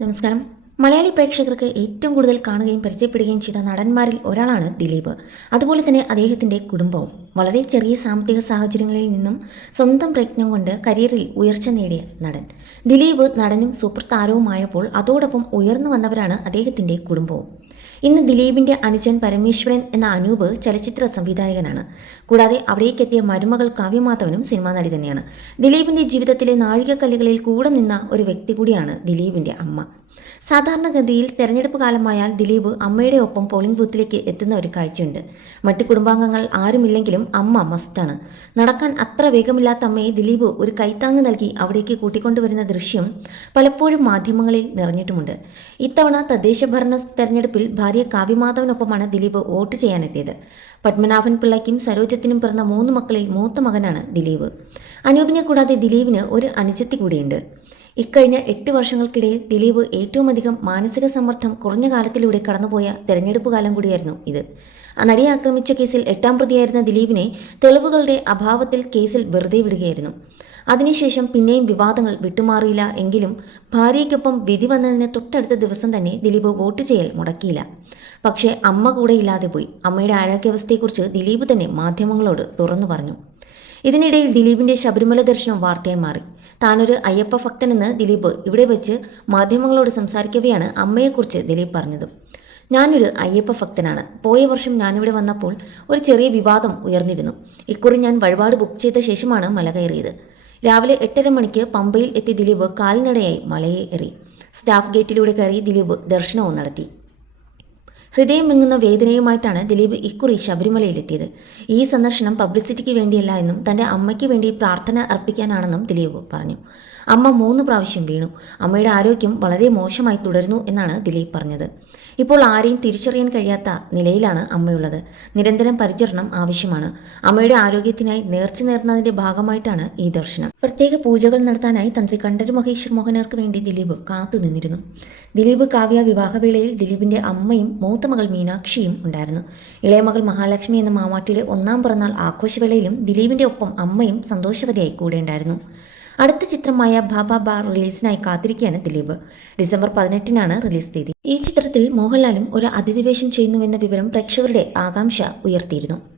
നമസ്കാരം. മലയാളി പ്രേക്ഷകർക്ക് ഏറ്റവും കൂടുതൽ കാണുകയും പരിചയപ്പെടുകയും ചെയ്ത നടന്മാരിൽ ഒരാളാണ് ദിലീപ്. അതുപോലെ തന്നെ അദ്ദേഹത്തിന്റെ കുടുംബവും വളരെ ചെറിയ സാമ്പത്തിക സാഹചര്യങ്ങളിൽ നിന്നും സ്വന്തം പ്രയത്നം കൊണ്ട് കരിയറിൽ ഉയർച്ച നേടിയ നടൻ. ദിലീപ് നടനും സൂപ്പർ താരവുമായപ്പോൾ അതോടൊപ്പം ഉയർന്നു വന്നവരാണ് അദ്ദേഹത്തിന്റെ കുടുംബവും. ഇന്ന് ദിലീപിന്റെ അനുജൻ പരമേശ്വരൻ എന്ന അനൂപ് ചലച്ചിത്ര സംവിധായകനാണ്. കൂടാതെ അവിടേക്കെത്തിയ മരുമകൾ കാവ്യമാധവനും സിനിമാ നടി തന്നെയാണ്. ദിലീപിന്റെ ജീവിതത്തിലെ നാഴികക്കല്ലുകളിൽ കൂടെ നിന്ന ഒരു വ്യക്തി കൂടിയാണ് ദിലീപിന്റെ അമ്മ. സാധാരണഗതിയിൽ തെരഞ്ഞെടുപ്പ് കാലമായാൽ ദിലീപ് അമ്മയുടെ ഒപ്പം പോളിംഗ് ബൂത്തിലേക്ക് എത്തുന്ന ഒരു കാഴ്ചയുണ്ട്. മറ്റ് കുടുംബാംഗങ്ങൾ ആരുമില്ലെങ്കിലും അമ്മ മസ്റ്റാണ് നടക്കാൻ അത്ര വേഗമില്ലാത്ത അമ്മയെ ദിലീപ് ഒരു കൈത്താങ്ങ് നൽകി അവിടേക്ക് കൂട്ടിക്കൊണ്ടുവരുന്ന ദൃശ്യം പലപ്പോഴും മാധ്യമങ്ങളിൽ നിറഞ്ഞിട്ടുമുണ്ട്. ഇത്തവണ തദ്ദേശ ഭരണ തെരഞ്ഞെടുപ്പിൽ ഭാര്യ കാവ്യമാധവനൊപ്പമാണ് ദിലീപ് വോട്ട് ചെയ്യാനെത്തിയത്. പത്മനാഭൻ പിള്ളയ്ക്കും സരോജത്തിനും പിറന്ന മൂന്ന് മക്കളിൽ മൂത്ത മകനാണ് ദിലീപ്. അനൂപിനെ കൂടാതെ ദിലീപിന് ഒരു അനുജത്തി കൂടിയുണ്ട്. ഇക്കഴിഞ്ഞ എട്ട് വർഷങ്ങൾക്കിടയിൽ ദിലീപ് ഏറ്റവും അധികം മാനസിക സമ്മർദ്ദം കുറഞ്ഞ കാലത്തിലൂടെ കടന്നുപോയ തെരഞ്ഞെടുപ്പ് കാലം കൂടിയായിരുന്നു ഇത്. ആ നടിയെ ആക്രമിച്ച കേസിൽ എട്ടാം പ്രതിയായിരുന്ന ദിലീപിനെ തെളിവുകളുടെ അഭാവത്തിൽ കേസിൽ വെറുതെ വിടുകയായിരുന്നു. അതിനുശേഷം പിന്നെയും വിവാദങ്ങൾ വിട്ടുമാറിയില്ല എങ്കിലും ഭാര്യയ്ക്കൊപ്പം വിധി വന്നതിന് തൊട്ടടുത്ത ദിവസം തന്നെ ദിലീപ് വോട്ട് ചെയ്യൽ മുടക്കിയില്ല. പക്ഷേ അമ്മ കൂടെ ഇല്ലാതെ പോയി. അമ്മയുടെ ആരോഗ്യാവസ്ഥയെക്കുറിച്ച് ദിലീപ് തന്നെ മാധ്യമങ്ങളോട് തുറന്നു പറഞ്ഞു. ഇതിനിടയിൽ ദിലീപിന്റെ ശബരിമല ദർശനം വാർത്തയായി മാറി. താനൊരു അയ്യപ്പ ഭക്തനെന്ന് ദിലീപ് ഇവിടെ വെച്ച് മാധ്യമങ്ങളോട് സംസാരിക്കവെയാണ് അമ്മയെക്കുറിച്ച് ദിലീപ് പറഞ്ഞത്. ഞാനൊരു അയ്യപ്പ ഭക്തനാണ്. പോയ വർഷം ഞാനിവിടെ വന്നപ്പോൾ ഒരു ചെറിയ വിവാദം ഉയർന്നിരുന്നു. ഇക്കുറി ഞാൻ വഴിപാട് ബുക്ക് ചെയ്ത ശേഷമാണ് മല കയറിയത്. രാവിലെ എട്ടര മണിക്ക് പമ്പയിൽ എത്തി ദിലീപ് കാൽനടയായി മലയെ എറി സ്റ്റാഫ് ഗേറ്റിലൂടെ കയറി ദിലീപ് ദർശനവും നടത്തി. ഹൃദയം വിങ്ങുന്ന വേദനയുമായിട്ടാണ് ദിലീപ് ഇക്കുറി ശബരിമലയിലെത്തിയത്. ഈ സന്ദർശനം പബ്ലിസിറ്റിക്ക് വേണ്ടിയല്ല എന്നും തന്റെ അമ്മയ്ക്ക് വേണ്ടി പ്രാർത്ഥന അർപ്പിക്കാനാണെന്നും ദിലീപ് പറഞ്ഞു. അമ്മ മൂന്ന് പ്രാവശ്യം വീണു. അമ്മയുടെ ആരോഗ്യം വളരെ മോശമായി തുടരുന്നു എന്നാണ് ദിലീപ് പറഞ്ഞത്. ഇപ്പോൾ ആരെയും തിരിച്ചറിയാൻ കഴിയാത്ത നിലയിലാണ് അമ്മയുള്ളത്. നിരന്തരം പരിചരണം ആവശ്യമാണ്. അമ്മയുടെ ആരോഗ്യത്തിനായി നേർച്ച നേർന്നതിന്റെ ഭാഗമായിട്ടാണ് ഈ ദർശനം. പ്രത്യേക പൂജകൾ നടത്താനായി തന്ത്രി കണ്ഠര് മഹേശ്വർ മോഹനർക്ക് വേണ്ടി ദിലീപ് കാത്തുനിന്നിരുന്നു. ദിലീപ് കാവ്യ വിവാഹവേളയിൽ ദിലീപിന്റെ അമ്മയും മൂത്ത മകൾ മീനാക്ഷിയും ഉണ്ടായിരുന്നു. ഇളയമകൾ മഹാലക്ഷ്മി എന്ന മാമാട്ടിയിലെ ഒന്നാം പിറന്നാൾ ആഘോഷവേളയിലും ദിലീപിന്റെ ഒപ്പം അമ്മയും സന്തോഷവതിയായി കൂടെ ഉണ്ടായിരുന്നു. അടുത്ത ചിത്രമായ ബാബ ബാർ റിലീസിനായി കാത്തിരിക്കുകയാണ് ദിലീപ്. ഡിസംബർ പതിനെട്ടിനാണ് റിലീസ് തീയതി. ഈ ചിത്രത്തിൽ മോഹൻലാലും ഒരു അതിഥിവേഷം ചെയ്യുന്നുവെന്ന വിവരം പ്രേക്ഷകരുടെ ആകാംക്ഷ ഉയർത്തിയിരുന്നു.